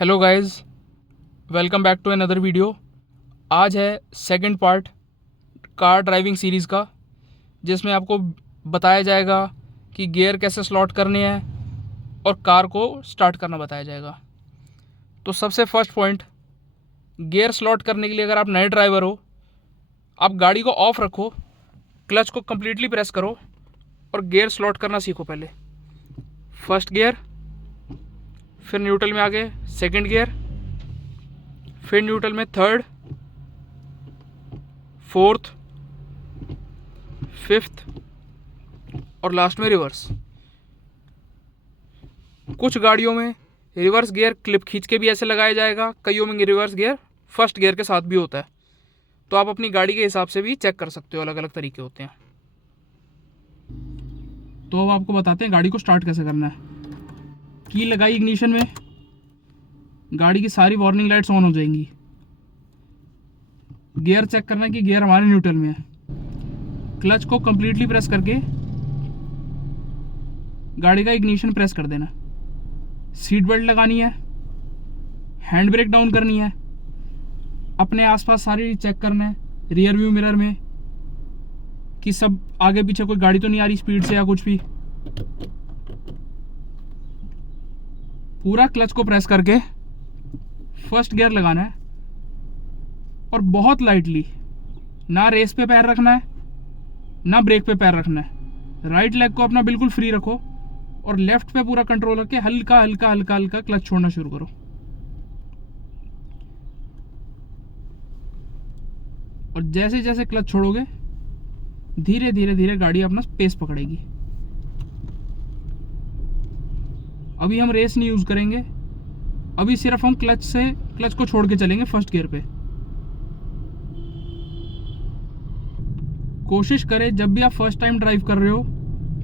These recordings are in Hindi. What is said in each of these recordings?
Hello guys, welcome back to another video. आज है second part car driving series का, जिसमें आपको बताया जाएगा कि गियर कैसे स्लॉट करने हैं और कार को स्टार्ट करना बताया जाएगा। तो सबसे फर्स्ट पॉइंट, गियर स्लॉट करने के लिए अगर आप नए ड्राइवर हो, आप गाड़ी को ऑफ रखो, क्लच को कम्प्लीटली प्रेस करो और गियर स्लॉट करना सीखो। पहले फर्स्ट गियर, फिर न्यूट्रल में आ गए सेकेंड गियर, फिर न्यूट्रल में थर्ड, फोर्थ, फिफ्थ और लास्ट में रिवर्स। कुछ गाड़ियों में रिवर्स गियर क्लिप खींच के भी ऐसे लगाया जाएगा, कईयों में रिवर्स गियर फर्स्ट गियर के साथ भी होता है। तो आप अपनी गाड़ी के हिसाब से भी चेक कर सकते हो, अलग अलग तरीके होते हैं। तो अब आपको बताते हैं गाड़ी को स्टार्ट कैसे करना है। की लगाई इग्निशन में, गाड़ी की सारी वार्निंग लाइट्स ऑन हो जाएंगी। गियर चेक करना है कि गियर हमारे न्यूट्रल में है। क्लच को कंप्लीटली प्रेस करके गाड़ी का इग्निशन प्रेस कर देना। सीट बेल्ट लगानी है, हैंड ब्रेक डाउन करनी है, अपने आसपास सारी चेक करना है, रियर व्यू मिरर में कि सब आगे पीछे कोई गाड़ी तो नहीं आ रही स्पीड से या कुछ भी। पूरा क्लच को प्रेस करके फर्स्ट गियर लगाना है और बहुत लाइटली, ना रेस पे पैर रखना है ना ब्रेक पे पैर रखना है। राइट लेग को अपना बिल्कुल फ्री रखो और लेफ्ट पे पूरा कंट्रोल करके हल्का हल्का हल्का हल्का क्लच छोड़ना शुरू करो। और जैसे जैसे क्लच छोड़ोगे धीरे धीरे धीरे गाड़ी अपना पेस पकड़ेगी। अभी हम रेस नहीं यूज करेंगे, अभी सिर्फ हम क्लच को छोड़ के चलेंगे फर्स्ट गियर पे। कोशिश करें जब भी आप फर्स्ट टाइम ड्राइव कर रहे हो,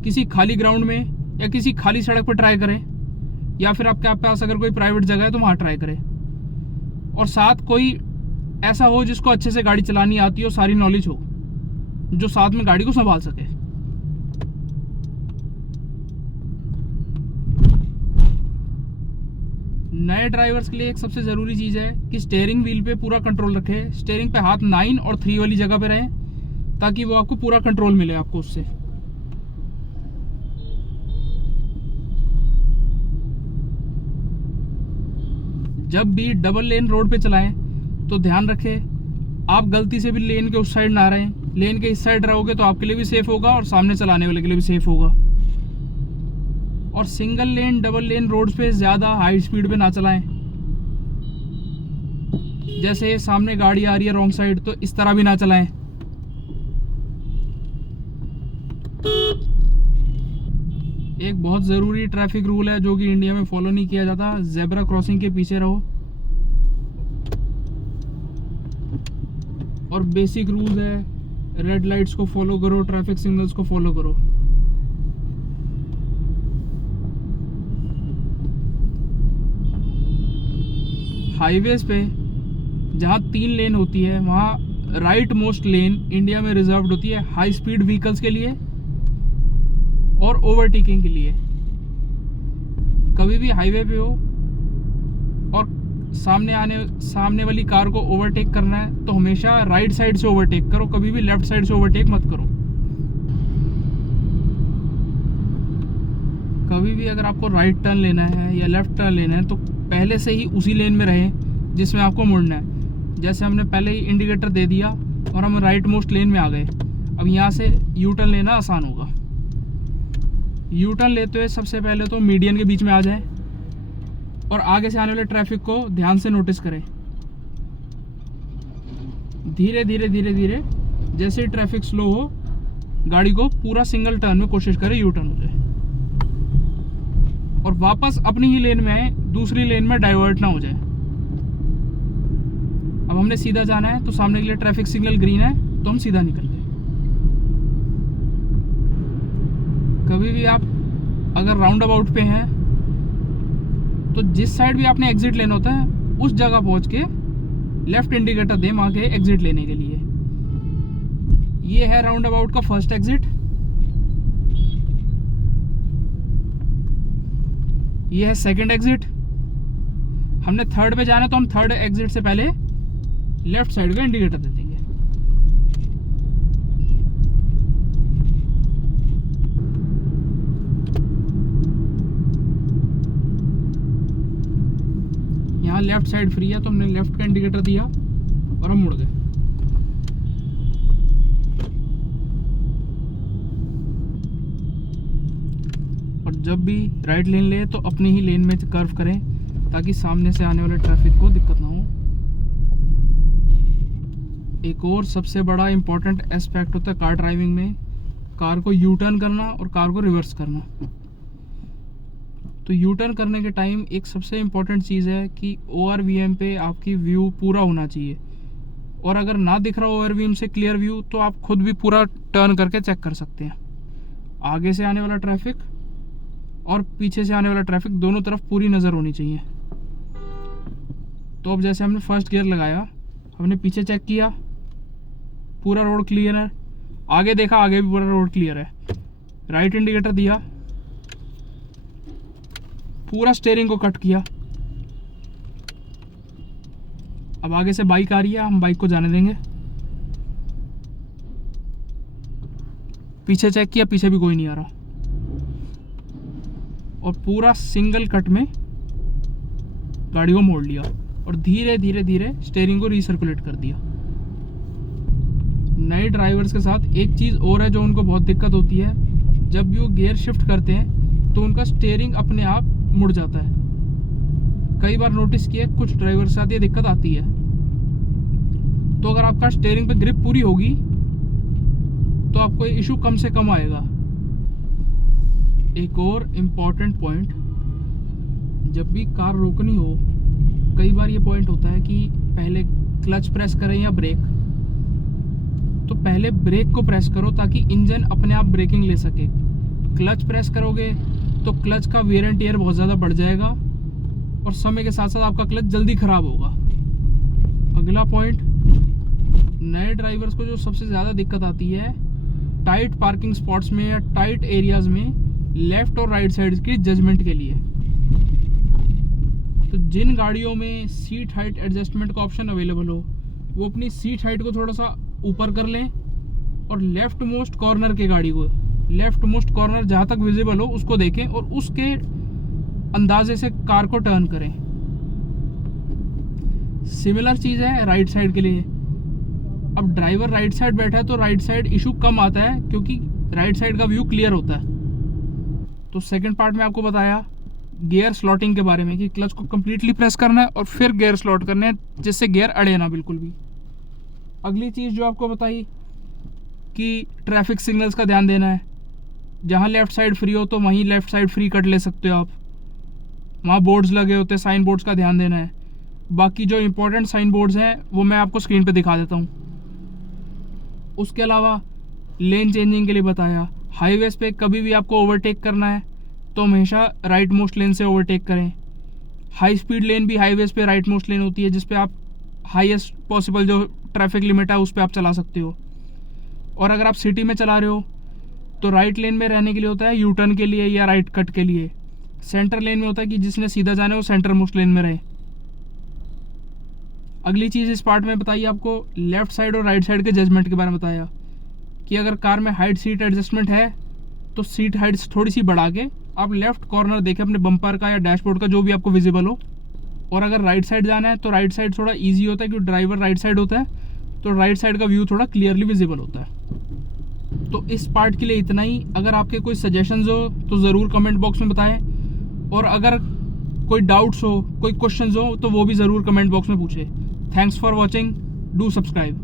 किसी खाली ग्राउंड में या किसी खाली सड़क पर ट्राई करें, या फिर आपके पास अगर कोई प्राइवेट जगह है तो वहाँ ट्राई करें। और साथ कोई ऐसा हो जिसको अच्छे से गाड़ी चलानी आती हो, सारी नॉलेज हो, जो साथ में गाड़ी को संभाल सके। नए ड्राइवर्स के लिए एक सबसे ज़रूरी चीज़ है कि स्टीयरिंग व्हील पे पूरा कंट्रोल रखें। स्टीयरिंग पे हाथ 9 और 3 वाली जगह पे रहें, ताकि वो आपको पूरा कंट्रोल मिले आपको उससे। जब भी डबल लेन रोड पे चलाएं तो ध्यान रखें आप गलती से भी लेन के उस साइड ना रहें। लेन के इस साइड रहोगे तो आपके लिए भी सेफ होगा और सामने चलाने वाले के लिए भी सेफ होगा। और single lane double lane roads पे ज़्यादा हाई स्पीड पे ना चलाएं। जैसे सामने गाड़ी आ रही है रॉन्ग साइड, तो इस तरह भी ना चलाएं। एक बहुत ज़रूरी ट्रैफिक रूल है जो कि इंडिया में फॉलो नहीं किया जाता, ज़ेब्रा क्रॉसिंग के पीछे रहो। और बेसिक रूल्स है, रेड लाइट्स को फॉलो करो, ट्रैफिक सिग्नल्स को फॉलो करो। हाईवेज पे जहाँ 3 लेन होती है, वहाँ राइट मोस्ट लेन इंडिया में रिजर्व्ड होती है हाई स्पीड व्हीकल्स के लिए और ओवरटेकिंग के लिए। कभी भी हाईवे पे हो और सामने वाली कार को ओवरटेक करना है तो हमेशा राइट साइड से ओवरटेक करो, कभी भी लेफ्ट साइड से ओवरटेक मत करो। कभी भी अगर आपको राइट टर्न लेना है या लेफ्ट टर्न लेना है तो पहले से ही उसी लेन में रहें जिसमें आपको मुड़ना है। जैसे हमने पहले ही इंडिकेटर दे दिया और हम राइट मोस्ट लेन में आ गए, अब यहाँ से यू टर्न लेना आसान होगा। यू टर्न लेते हुए सबसे पहले तो मीडियन के बीच में आ जाएं और आगे से आने वाले ट्रैफिक को ध्यान से नोटिस करें। धीरे धीरे धीरे धीरे जैसे ही ट्रैफिक स्लो हो, गाड़ी को पूरा सिंगल टर्न में कोशिश करें यू टर्न हो जाए और वापस अपनी ही लेन में आए, दूसरी लेन में डाइवर्ट ना हो जाए। अब हमने सीधा जाना है तो सामने के लिए ट्रैफिक सिग्नल ग्रीन है तो हम सीधा निकल गए। कभी भी आप अगर राउंड अबाउट पे हैं तो जिस साइड भी आपने एग्जिट लेना होता है उस जगह पहुंच के लेफ्ट इंडिकेटर दें वहां के एग्जिट लेने के लिए। ये है राउंड अबाउट का फर्स्ट एग्जिट, ये है सेकंड एग्जिट। हमने थर्ड पे जाना है तो हम थर्ड एग्जिट से पहले लेफ्ट साइड का इंडिकेटर दे देंगे। यहाँ लेफ्ट साइड फ्री है तो हमने लेफ्ट का इंडिकेटर दिया और हम मुड़ गए। और जब भी राइट लेन ले तो अपनी ही लेन में कर्व करें ताकि सामने से आने वाले ट्रैफिक को दिक्कत ना हो। एक और सबसे बड़ा इम्पोर्टेंट एस्पेक्ट होता है कार ड्राइविंग में, कार को यू टर्न करना और कार को रिवर्स करना। तो यू टर्न करने के टाइम एक सबसे इम्पोर्टेंट चीज़ है कि ORVM पे आपकी व्यू पूरा होना चाहिए, और अगर ना दिख रहा ORVM से क्लियर व्यू तो आप खुद भी पूरा टर्न करके चेक कर सकते हैं। आगे से आने वाला ट्रैफिक और पीछे से आने वाला ट्रैफिक दोनों तरफ पूरी नज़र होनी चाहिए। तो अब जैसे हमने फर्स्ट गियर लगाया, हमने पीछे चेक किया, पूरा रोड क्लियर है, आगे देखा आगे भी पूरा रोड क्लियर है, राइट इंडिकेटर दिया, पूरा स्टीयरिंग को कट किया। अब आगे से बाइक आ रही है, हम बाइक को जाने देंगे। पीछे चेक किया, पीछे भी कोई नहीं आ रहा, और पूरा सिंगल कट में गाड़ी को मोड़ लिया और धीरे धीरे धीरे स्टीयरिंग को रिसर्कुलेट कर दिया। नए ड्राइवर्स के साथ एक चीज़ और है जो उनको बहुत दिक्कत होती है, जब भी वो गियर शिफ्ट करते हैं तो उनका स्टीयरिंग अपने आप मुड़ जाता है। कई बार नोटिस किया कुछ ड्राइवर के साथ ये दिक्कत आती है। तो अगर आपका स्टीयरिंग पे ग्रिप पूरी होगी तो आपको ये इशू कम से कम आएगा। एक और इम्पॉर्टेंट पॉइंट, जब भी कार रोकनी हो, कई बार ये पॉइंट होता है कि पहले क्लच प्रेस करें या ब्रेक। तो पहले ब्रेक को प्रेस करो ताकि इंजन अपने आप ब्रेकिंग ले सके। क्लच प्रेस करोगे तो क्लच का वेयर एंड टेयर बहुत ज़्यादा बढ़ जाएगा और समय के साथ साथ आपका क्लच जल्दी ख़राब होगा। अगला पॉइंट, नए ड्राइवर्स को जो सबसे ज़्यादा दिक्कत आती है टाइट पार्किंग स्पॉट्स में या टाइट एरियाज़ में लेफ़्ट और राइट साइड की जजमेंट के लिए। तो जिन गाड़ियों में सीट हाइट एडजस्टमेंट का ऑप्शन अवेलेबल हो वो अपनी सीट हाइट को थोड़ा सा ऊपर कर लें और लेफ़्ट मोस्ट कॉर्नर के गाड़ी को, लेफ़्ट मोस्ट कॉर्नर जहाँ तक विजिबल हो उसको देखें और उसके अंदाजे से कार को टर्न करें। सिमिलर चीज़ है राइट साइड के लिए। अब ड्राइवर राइट साइड बैठा है तो राइट साइड इशू कम आता है क्योंकि राइट साइड का व्यू क्लियर होता है। तो सेकंड पार्ट में आपको बताया गियर स्लॉटिंग के बारे में कि क्लच को कम्प्लीटली प्रेस करना है और फिर गियर स्लॉट करने हैं जिससे गियर अड़े ना बिल्कुल भी। अगली चीज़ जो आपको बताई कि ट्रैफिक सिग्नल्स का ध्यान देना है। जहाँ लेफ़्ट साइड फ्री हो तो वहीं लेफ़्ट साइड फ्री कट ले सकते हो आप। वहाँ बोर्ड्स लगे होते हैं, साइन बोर्ड्स का ध्यान देना है। बाकी जो इंपॉर्टेंट साइन बोर्ड्स हैं वो मैं आपको स्क्रीन पे दिखा देता हूँ। उसके अलावा लेन चेंजिंग के लिए बताया, हाईवेज़ पे कभी भी आपको ओवरटेक करना है तो हमेशा राइट मोस्ट लेन से ओवरटेक करें। हाई स्पीड लेन भी हाईवेज़ पे राइट मोस्ट लेन होती है जिस पे आप हाईएस्ट पॉसिबल जो ट्रैफिक लिमिट है उस पर आप चला सकते हो। और अगर आप सिटी में चला रहे हो तो राइट लेन में रहने के लिए होता है यू टर्न के लिए या राइट कट के लिए। सेंटर लेन में होता है कि जिसने सीधा जाना है वो सेंटर मोस्ट लेन में रहे। अगली चीज़ इस पार्ट में बताइए आपको लेफ़्ट साइड और राइट साइड के जजमेंट के बारे में बताया कि अगर कार में हाइट सीट एडजस्टमेंट है तो सीट हाइट थोड़ी सी बढ़ा के आप लेफ़्ट कॉर्नर देखें अपने बम्पर का या डैशबोर्ड का जो भी आपको विजिबल हो। और अगर राइट साइड जाना है तो राइट साइड थोड़ा ईजी होता है क्योंकि ड्राइवर राइट साइड होता है तो राइट साइड का व्यू थोड़ा क्लियरली विजिबल होता है। तो इस पार्ट के लिए इतना ही। अगर आपके कोई सजेशंस हो तो ज़रूर कमेंट बॉक्स में बताएं, और अगर कोई डाउट्स हो, कोई क्वेश्चंस हो तो वो भी ज़रूर कमेंट बॉक्स में पूछें। Thanks for watching, do subscribe.